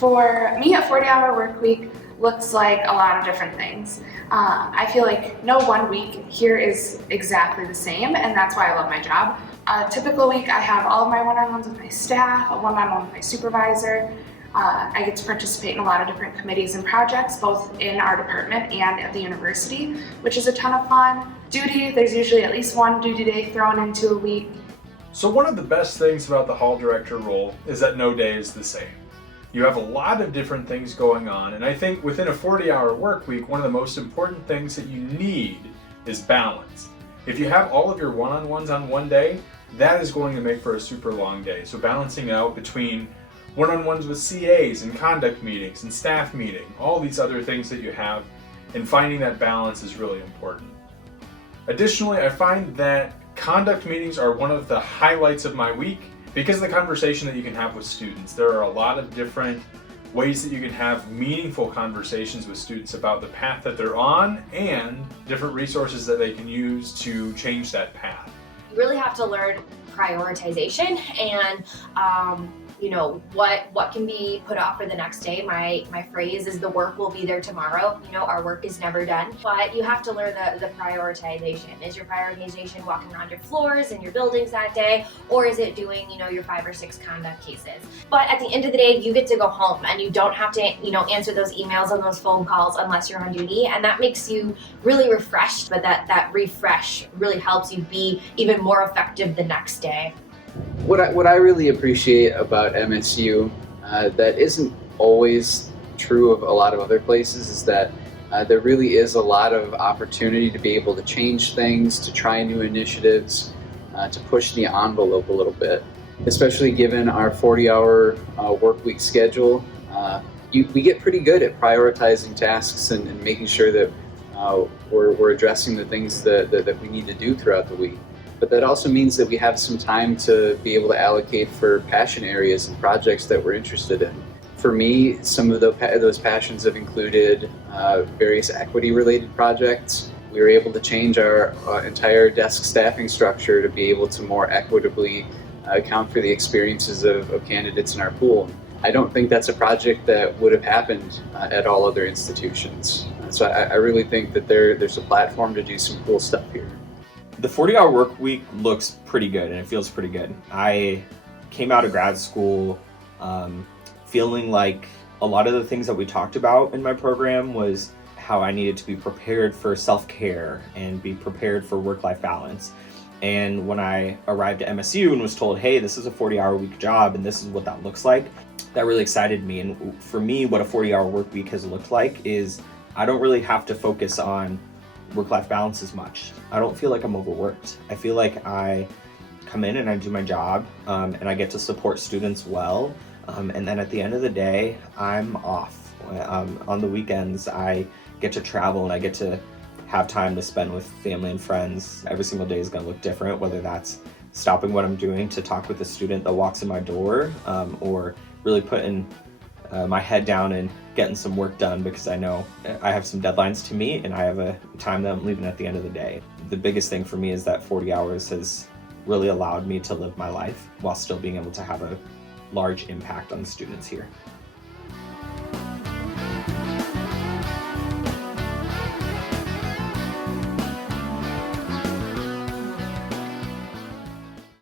For me, a 40-hour work week looks like a lot of different things. I feel like no one week here is exactly the same, and that's why I love my job. A typical week, I have all of my one-on-ones with my staff, a one-on-one with my supervisor. I get to participate in a lot of different committees and projects, both in our department and at the university, which is a ton of fun. Duty, there's usually at least one duty day thrown into a week. So one of the best things about the hall director role is that no day is the same. You have a lot of different things going on, and I think within a 40-hour work week, one of the most important things that you need is balance. If you have all of your one-on-ones on one day, that is going to make for a super long day. So balancing out between one-on-ones with CAs and conduct meetings and staff meeting, all these other things that you have, and finding that balance is really important. Additionally, I find that conduct meetings are one of the highlights of my week because of the conversation that you can have with students. There are a lot of different ways that you can have meaningful conversations with students about the path that they're on and different resources that they can use to change that path. You really have to learn prioritization and what can be put off for the next day. My phrase is the work will be there tomorrow. Our work is never done, but you have to learn the prioritization. Is your prioritization walking around your floors and your buildings that day, or is it doing your 5 or 6 conduct cases? But at the end of the day, you get to go home and you don't have to answer those emails and those phone calls unless you're on duty, and that makes you really refreshed. But that refresh really helps you be even more effective the next day. What I really appreciate about MSU that isn't always true of a lot of other places is that there really is a lot of opportunity to be able to change things, to try new initiatives, to push the envelope a little bit. Especially given our 40-hour work week schedule, we get pretty good at prioritizing tasks and making sure that we're addressing the things that we need to do throughout the week. But that also means that we have some time to be able to allocate for passion areas and projects that we're interested in. For me, some of those passions have included various equity-related projects. We were able to change our entire desk staffing structure to be able to more equitably account for the experiences of candidates in our pool. I don't think that's a project that would have happened at all other institutions. So I really think that there's a platform to do some cool stuff here. The 40-hour work week looks pretty good and it feels pretty good. I came out of grad school feeling like a lot of the things that we talked about in my program was how I needed to be prepared for self-care and be prepared for work-life balance. And when I arrived at MSU and was told, hey, this is a 40-hour week job and this is what that looks like, that really excited me. And for me, what a 40-hour work week has looked like is I don't really have to focus on work-life balance as much. I don't feel like I'm overworked. I feel like I come in and I do my job and I get to support students well. And then at the end of the day, I'm off. On the weekends, I get to travel and I get to have time to spend with family and friends. Every single day is gonna look different, whether that's stopping what I'm doing to talk with a student that walks in my door or really putting my head down and getting some work done because I know I have some deadlines to meet and I have a time that I'm leaving at the end of the day. The biggest thing for me is that 40 hours has really allowed me to live my life while still being able to have a large impact on the students here.